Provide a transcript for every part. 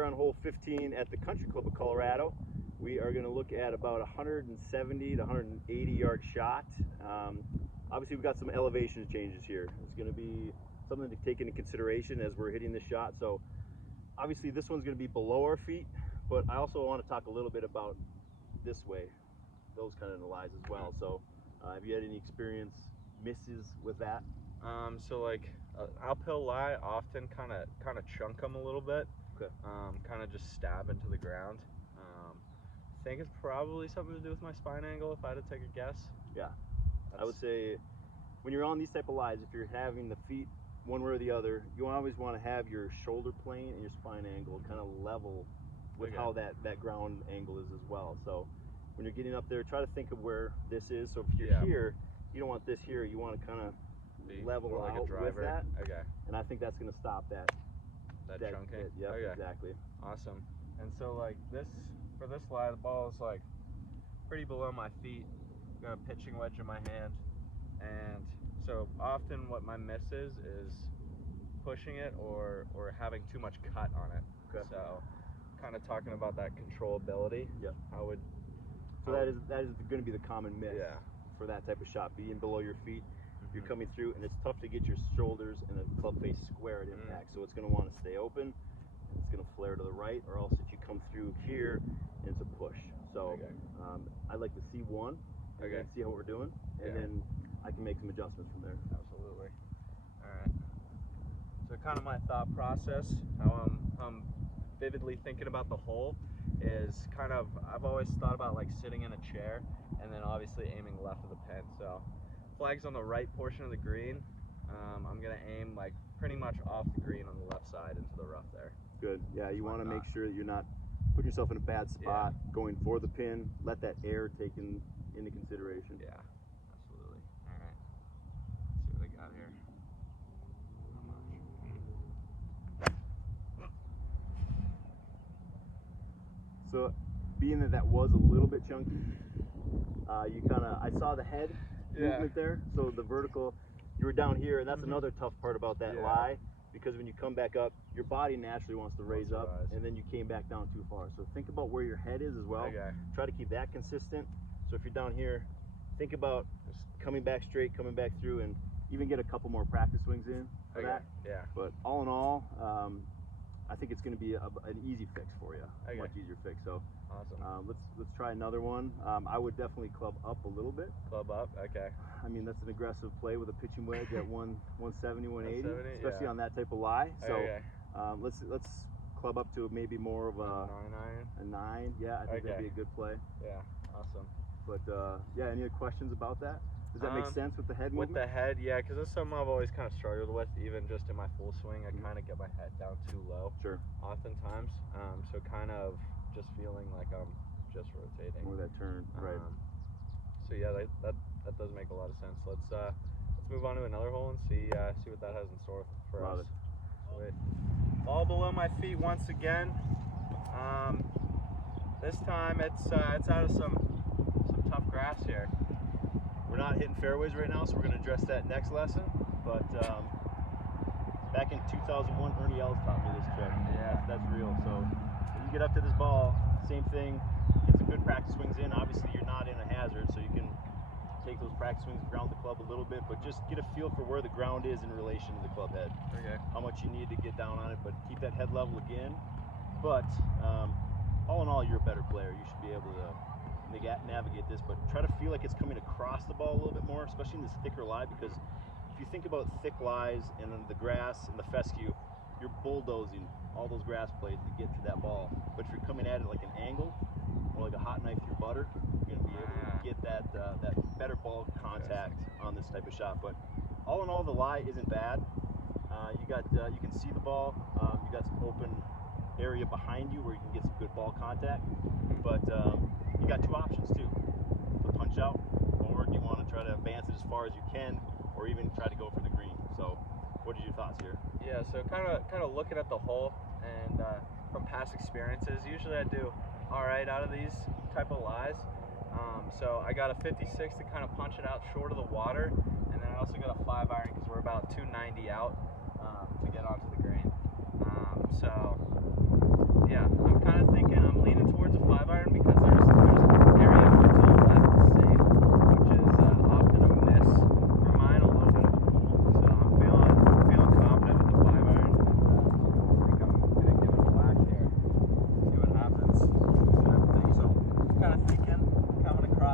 are on hole 15 at the Country Club of Colorado. We are going to look at about 170 to 180 yard shot. Obviously, we've got some elevation changes here. It's going to be something to take into consideration as we're hitting this shot. So obviously this one's going to be below our feet, but I also want to talk a little bit about this way, those kind of lies as well. So have you had any experience misses with that? So like uphill lie, often kind of chunk them a little bit. Okay. Kind of just stab into the ground. I think it's probably something to do with my spine angle if I had to take a guess. Yeah. I would say when you're on these type of lies, if you're having the feet one way or the other, you always want to have your shoulder plane and your spine angle kind of level with how that ground angle is as well. So when you're getting up there, try to think of where this is. So if you're here, you don't want this here. You want to kind of level like out a driver. With that. Okay. And I think that's going to stop that chunking. Yep, okay. Exactly. Awesome. And so like this, for this lie, the ball is like pretty below my feet. Got a pitching wedge in my hand, and so often what my miss is pushing it or having too much cut on it. Okay. So kind of talking about that controllability. Yep. That is going to be the common miss for that type of shot, being below your feet. You're coming through, and it's tough to get your shoulders and the club face square at impact. So it's going to want to stay open. It's going to flare to the right, or else if you come through here, it's a push. So I'd like to see one, and see how we're doing, and then I can make some adjustments from there. Absolutely. All right. So kind of my thought process, how I'm vividly thinking about the hole is kind of, I've always thought about like sitting in a chair and then obviously aiming left of the pin. So flag's on the right portion of the green. I'm gonna aim like pretty much off the green on the left side into the rough there. Good. Yeah, you want to make sure that you're not putting yourself in a bad spot going for the pin. Let that air take into consideration. Yeah, absolutely. All right. Let's see what I got here. So, being that was a little bit chunky, I saw the head movement there. So the vertical, you were down here, and that's another tough part about that lie, because when you come back up, your body naturally wants to raise up, and then you came back down too far. So think about where your head is as well. Okay. Try to keep that consistent. So if you're down here, think about just coming back straight, coming back through, and even get a couple more practice swings in for that. Yeah. But all in all, I think it's going to be an easy fix for you, a much easier fix. So awesome. Let's try another one. I would definitely club up a little bit. Club up, okay. I mean, that's an aggressive play with a pitching wedge at 170, 180, 170, especially on that type of lie. So Okay. let's club up to maybe more of a 9. Yeah, I think that'd be a good play. Yeah, awesome. But any other questions about that? Does that make sense with the head movement? With the head, yeah, because that's something I've always kind of struggled with. Even just in my full swing, I kind of get my head down too low. Sure. Oftentimes, so kind of just feeling like I'm just rotating. More that turn, right? So yeah, that does make a lot of sense. Let's move on to another hole and see what that has in store for us. Sweet. Ball below my feet once again. This time it's out of some tough grass here. We're not hitting fairways right now, so we're going to address that next lesson. But back in 2001, Ernie Els taught me this trick. Yeah, that's real. So when you get up to this ball, same thing. Get some good practice swings in. Obviously, you're not in a hazard, so you can take those practice swings, ground the club a little bit, but just get a feel for where the ground is in relation to the club head. Okay. How much you need to get down on it, but keep that head level again. But all in all, you're a better player. You should be able to navigate this, but try to feel like it's coming across the ball a little bit more, especially in this thicker lie, because if you think about thick lies and the grass and the fescue, you're bulldozing all those grass blades to get to that ball. But if you're coming at it like an angle, or like a hot knife through butter, you're going to be able to get that better ball contact on this type of shot. But all in all, the lie isn't bad. You can see the ball. You got some open area behind you where you can get some good ball contact. But you got two options too: the punch out, or do you want to try to advance it as far as you can, or even try to go for the green? So, what are your thoughts here? Yeah, so kind of looking at the hole, and from past experiences, usually I do all right out of these type of lies. So I got a 56 to kind of punch it out short of the water, and then I also got a 5 iron because we're about 290 out to get onto the green. So yeah,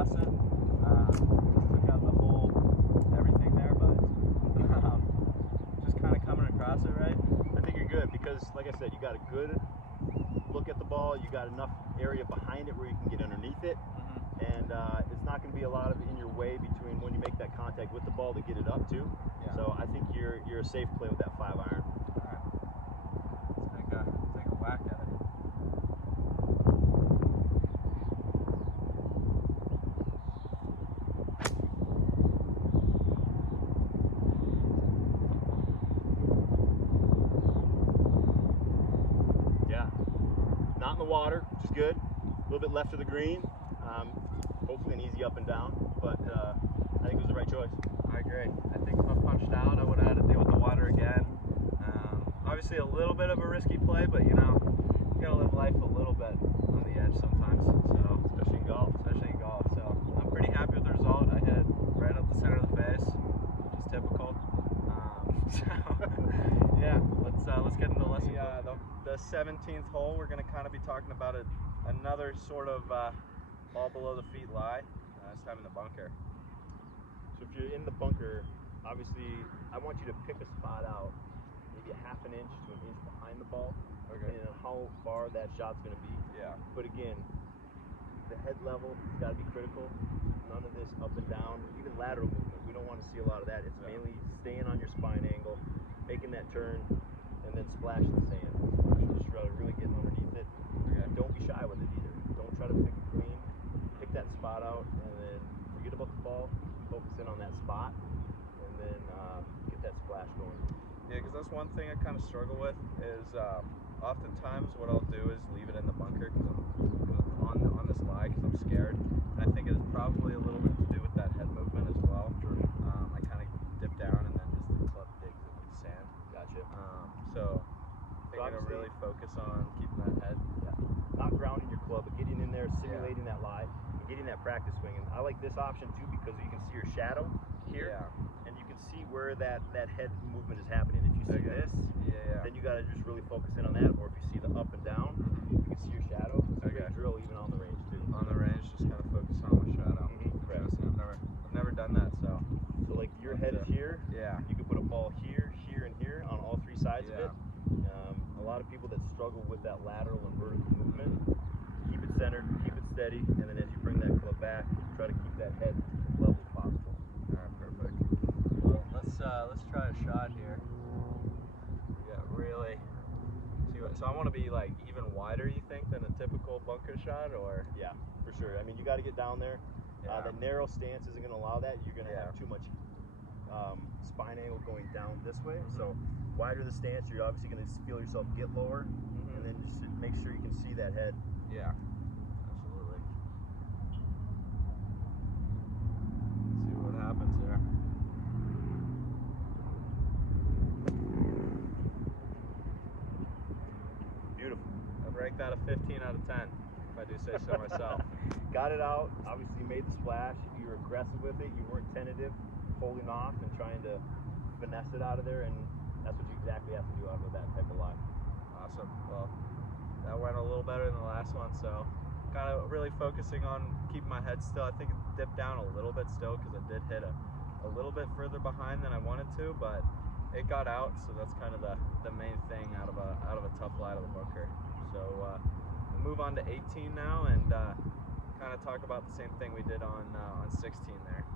lesson. Just took out the whole everything there, but just kind of coming across it right. I think you're good because, like I said, you got a good look at the ball. You got enough area behind it where you can get underneath it, and it's not going to be a lot of in your way between when you make that contact with the ball to get it up too. Yeah. So I think you're a safe play with that 5-iron. All right. Let's take a whack at it. Yeah. Not in the water, which is good. A little bit left of the green. Hopefully an easy up and down, but I think it was the right choice. I agree. I think if I punched out, I would have had to deal with the water again. Obviously a little bit of a risky play, but you know, you gotta live life a little bit on the edge sometimes. So Especially in golf. So I'm pretty happy with the result. I hit right up the center of the face, which is typical. So yeah, let's get into the lesson. The 17th hole, we're gonna kind of be talking about another sort of ball below the feet lie. This time in the bunker. So if you're in the bunker, obviously I want you to pick a spot out, maybe a half an inch to an inch behind the ball, depending on how far that shot's going to be. Yeah. But again, the head level has got to be critical. None of this up and down, even lateral movement. We don't want to see a lot of that. It's mainly staying on your spine angle, making that turn, and then splash the sand. Just try to really get underneath it. Okay. Don't be shy with it either. Don't try to pick it clean. Pick that spot out, and then forget about the ball. Focus in on that spot, and then get that splash going. Yeah, because that's one thing I kind of struggle with is oftentimes what I'll do is leave it in the bunker on this lie because I'm scared. And I think it's probably a little bit to do with that head movement as well. I kind of dip down and then just the club digs into the sand. Gotcha. So I think I'm gonna really focus on keeping that head. Not grounding your club, but getting in there, simulating that lie, and getting that practice swing. And I like this option too because you can see your shadow here, and you can see where that head movement is happening. If you see this, then you got to just really focus in on that. Or if you see the up and down, you can see your shadow. It's a great drill even on the range too. On the range, just kind of focus on my shadow. Correct. I've never done that, so. So like your head is here. Yeah. You can put a ball here, here, and here on all three sides of it. A lot of people that struggle with that lateral and vertical movement, keep it centered, keep it steady, and then as you bring that club back, try to keep that head as level as possible. All right, perfect. Well, let's try a shot here. Yeah, really. So I want to be like even wider, you think, than a typical bunker shot, or? Yeah, for sure. I mean, you got to get down there. The narrow stance isn't going to allow that. You're going to have too much spine angle going down this way. So wider the stance, you're obviously going to feel yourself get lower, and then just make sure you can see that head. Yeah, absolutely. Let's see what happens there. Beautiful. I'd rank that a 15 out of 10, if I do say so myself. Got it out. Obviously, you made the splash. You were aggressive with it. You weren't tentative, holding off and trying to finesse it out of there, and that's what you exactly have to do out of that type of lie. Awesome. Well, that went a little better than the last one, so kind of really focusing on keeping my head still. I think it dipped down a little bit still because I did hit a little bit further behind than I wanted to, but it got out, so that's kind of the main thing out of a tough lie to the bunker. So we'll move on to 18 now and kind of talk about the same thing we did on 16 there.